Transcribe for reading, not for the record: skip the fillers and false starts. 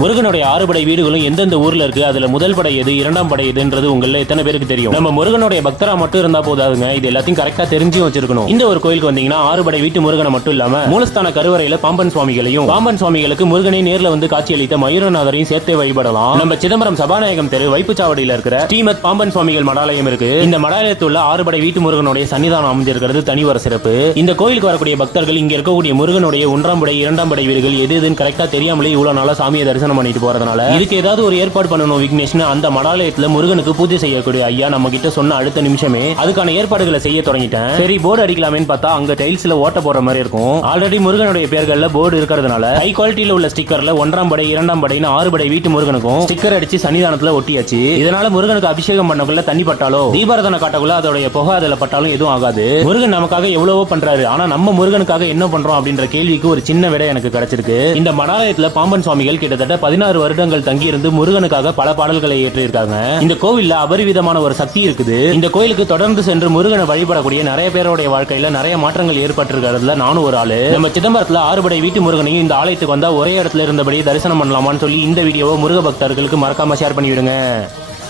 முருகனுடைய 6 படை வீடுகளும் எந்தெந்த ஊர்ல இருக்கு, அதுல முதல் படை எது, இரண்டாம் படை எதுன்றது உங்கள எத்தனை பேருக்கு தெரியும்? நம்ம முருகனுடைய பக்தரா மட்டும் இருந்தா போதாதுங்க, இது எல்லாத்தையும் கரெக்டா தெரிஞ்சு வச்சிருக்கணும். இந்த ஒரு கோயிலுக்கு வந்தீங்கன்னா 6 படை வீட்டு முருகனை மட்டும் இல்லாம மூலஸ்தான கருவறையில பாம்பன் சுவாமிகளையும், பாம்பன் சுவாமிகளுக்கு முருகனை நேர்ல வந்து காட்சியளித்த மயூரநாதரையும் சேர்த்தே வழிபடலாம். நம்ம சிதம்பரம் சபாநாயகம் தெரு வைப்புச்சாவடியில இருக்கிற ஸ்ரீமத் பாம்பன் சுவாமிகள் மடாலயம் இருக்கு. இந்த மடாலயத்தில் உள்ள 6 படை வீட்டு முருகனுடைய சன்னிதானம் அமைஞ்சிருக்கிறது தனி ஒரு சிறப்பு. இந்த கோயிலுக்கு வரக்கூடிய பக்தர்கள் இங்க இருக்கக்கூடிய முருகனுடைய 1ஆம் படை 2ஆம் படை வீடுகள் எது எதுன்னு கரெக்டா தெரியாமலே இவ்வளவு நாளா சாமியை தரிசனம் பண்ணிட்டு போறதுனால இதுக்கு ஏதாவது ஒரு ஏற்பாடு பண்ணணும் விக்னேஷ்னு அந்த மடாலயத்துல முருகனுக்கு பூஜை செய்யக்கூடிய ஐயா நம்ம கிட்ட சொன்ன அடுத்த நிமிஷமே அதுக்கான ஏற்பாடுகளை செய்ய தொடங்கிட்டேன். சரி போர்டு அடிக்கலாமேன்னு பார்த்தா அங்க டைல்ஸ்ல ஓட்ட போற மாதிரி இருக்கும். ஆல்ரெடி முருகனுடைய பேர்கள்ல போர்டு இருக்கிறதுனால ஹை குவாலிட்டியில உள்ள ஸ்டிக்கர்ல 1ஆம் படை 2ஆம் படைன்னு 6 படை வீட்டு முருகனுக்கும் ஸ்டிக்கர் அடிச்சு சன்னிதானத்துல ஒட்டியாச்சு. இதனால முருகனுக்கு அபிஷேகம் பண்ணக்குள்ள தண்ணி பட்டாலோ தீபாரதனை காட்டக்குள்ள அதோடைய புகை அதுல பட்டாலும் எதுவும் ஆகாது. முருகன் நமக்காக எவ்வளவோ பண்றாரு, ஆனா நம்ம முருகனுக்காக என்ன பண்றோம் அப்படின்ற கேள்விக்கு ஒரு சின்ன விடை எனக்கு கிடைச்சிருக்கு. இந்த மடாலயத்துல பாம்பன் சுவாமிகள் கிட்டத்தட்ட 16 வருடங்கள் தங்கியிருந்து முருகனுக்காக பல பாடல்களை ஏற்றிருக்காங்க. இந்த கோவில்ல அபரிவிதமான ஒரு சக்தி இருக்குது. இந்த கோயிலுக்கு தொடர்ந்து சென்று முருகனை வழிபடக்கூடிய நிறைய பேருடைய வாழ்க்கையில நிறைய மாற்றங்கள் ஏற்பட்டிருக்கிறதுல நானும் ஒரு ஆளு. நம்ம சிதம்பரத்துல 6 படை வீட்டு முருகனையும் இந்த ஆலயத்துக்கு வந்தா ஒரே இடத்துல இருந்தபடி தரிசனம் பண்ணலாமான்னு சொல்லி இந்த வீடியோவை முருக பக்தர்களுக்கு மறக்காம ஷேர் பண்ணிவிடுங்க.